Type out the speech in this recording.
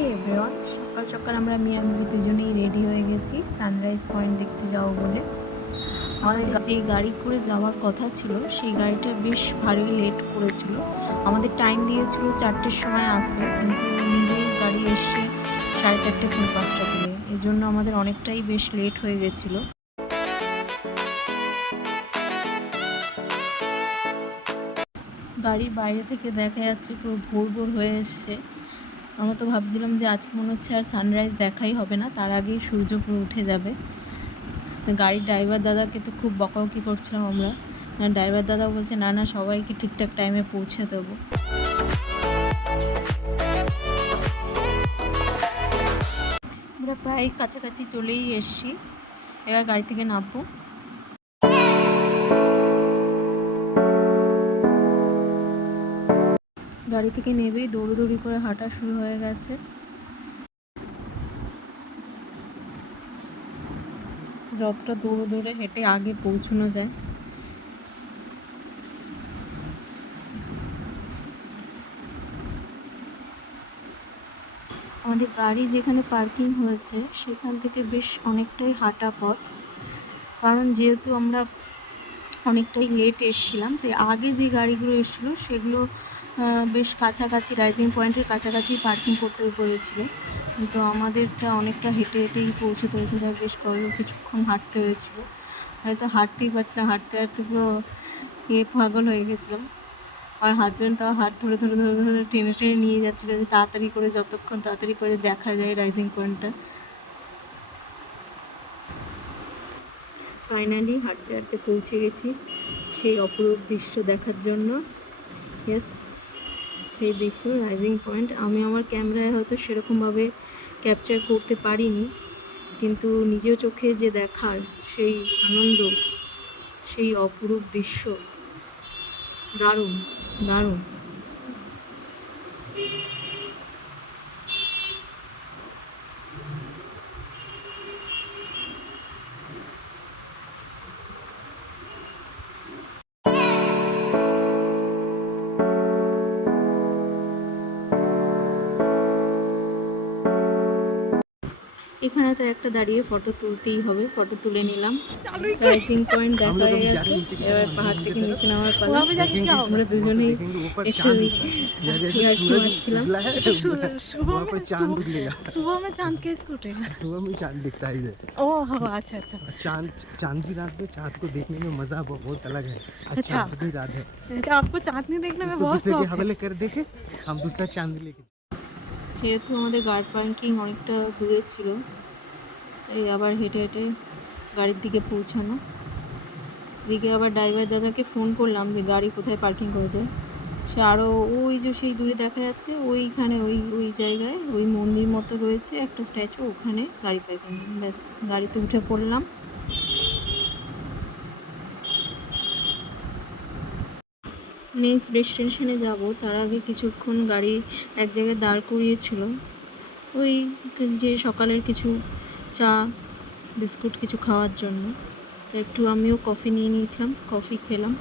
Hi everyone, সকাল সকাল আমরা আমি দুজনেই রেডি হয়ে গেছি সানরাইজ পয়েন্ট দেখতে যাবো বলে। আমাদের যে গাড়ি করে যাওয়ার কথা ছিল সেই গাড়িটা বেশ ভারী লেট করেছিল। আমাদের টাইম দিয়েছিল 4টের সময় আসতে, কিন্তু নিজেই গাড়ি এসছে 4:30 পৌনে 5টা দিয়ে। এই জন্য আমাদের অনেকটাই বেশ লেট হয়ে গেছিলো। গাড়ির বাইরে থেকে দেখা যাচ্ছে পুরো ভোর ভোর হয়ে এসছে। আমরা তো ভাবছিলাম যে আজকে মনে হচ্ছে আর সানরাইজ দেখাই হবে না, তার আগেই সূর্য পুরো উঠে যাবে। গাড়ির ড্রাইভার দাদাকে তো খুব বকাবকি করছিলাম আমরা। ড্রাইভার দাদা বলছে না না, সবাইকে ঠিকঠাক টাইমে পৌঁছে দেবো। আমরা প্রায় কাছাকাছি চলেই এসছি, এবার গাড়ি থেকে নামবো। গাড়ি থেকে নেবেই দৌড়ি করে হাঁটা শুরু হয়ে গেছে। যতটা দৌড়ে হেঁটে আগে পৌঁছানো যায়। আমাদের গাড়ি যেখানে পার্কিং হয়েছে সেখান থেকে বেশ অনেকটাই হাঁটা পথ, কারণ যেহেতু আমরা অনেকটাই লেট এসেছিলাম, তাই আগে যে গাড়িগুলো এসেছিলো সেগুলো বেশ কাছাকাছি রাইজিং পয়েন্টের কাছাকাছি পার্কিং করতে বলেছিল, কিন্তু আমাদেরটা অনেকটা হেঁটেই পৌঁছতে হয়েছিল। বেশ কিছুক্ষণ হাঁটতে হয়েছিল, হয়তো হাঁটতেই পারছিলাম, হাঁটতে পুরো পাগল হয়ে গেছিলাম। আমার হাজব্যান্ড তাও হাত ধরে টেনে নিয়ে যাচ্ছিলো যে তাড়াতাড়ি করে, যতক্ষণ তাড়াতাড়ি করে দেখা যায় রাইজিং পয়েন্টটা। ফাইনালি হাঁটতে পৌঁছে গেছি সেই অপরূপ দৃশ্য দেখার জন্য। ইয়েস, সেই দৃশ্য রাইজিং পয়েন্ট আমি আমার ক্যামেরায় হয়তো সেরকমভাবে ক্যাপচার করতে পারিনি, কিন্তু নিজের চোখে যে দেখার সেই আনন্দ, সেই অপরূপ দৃশ্য দারুণ দারুণ। এখানে তো একটা দাঁড়িয়ে ফটো তুলতেই হবে, ফটো তুলে নিলাম। রাইজিং পয়েন্ট দেখা হয়ে গেছে, এবার পাহাড় থেকে নিচে নামার পালা। আমরা দুজনেই একটু মারছিলাম। सुबह में चांद कैसे उठेगा? सुबह में चांद दिखता है इधर। ओह अच्छा अच्छा। चांद की रात में चांद को देखने में मजा बहुत अलग है। अच्छा, चांदनी रात है। अच्छा, आपको चांदनी देखने में बहुत दूसरे के शौक है। हवाले कर देखे, हम दूसरा चांद लेके। যেহেতু আমাদের গাড়ি পার্কিং অনেকটা দূরে ছিল, তাই আবার হেঁটে গাড়ির দিকে পৌঁছানো। এদিকে আবার ড্রাইভার দাদাকে ফোন করলাম যে গাড়ি কোথায় পার্কিং করেছে। সে আরও ওই যে সেই দূরে দেখা যাচ্ছে ওইখানে ওই জায়গায় ওই মন্দির মতো রয়েছে একটা স্ট্যাচু, ওখানে গাড়ি পার্কিং। ব্যাস, গাড়িতে উঠে পড়লাম। নেক্সট ডেস্টিনেশনে যাব, তার আগে কিছুক্ষণ গাড়ি এক জায়গায় দাঁড় করিয়েছিল ওই যে সকালের কিছু চা বিস্কুট কিছু খাওয়ার জন্য। তো একটু আমিও কফি নিয়ে নিয়েছিলাম, কফি খেলাম।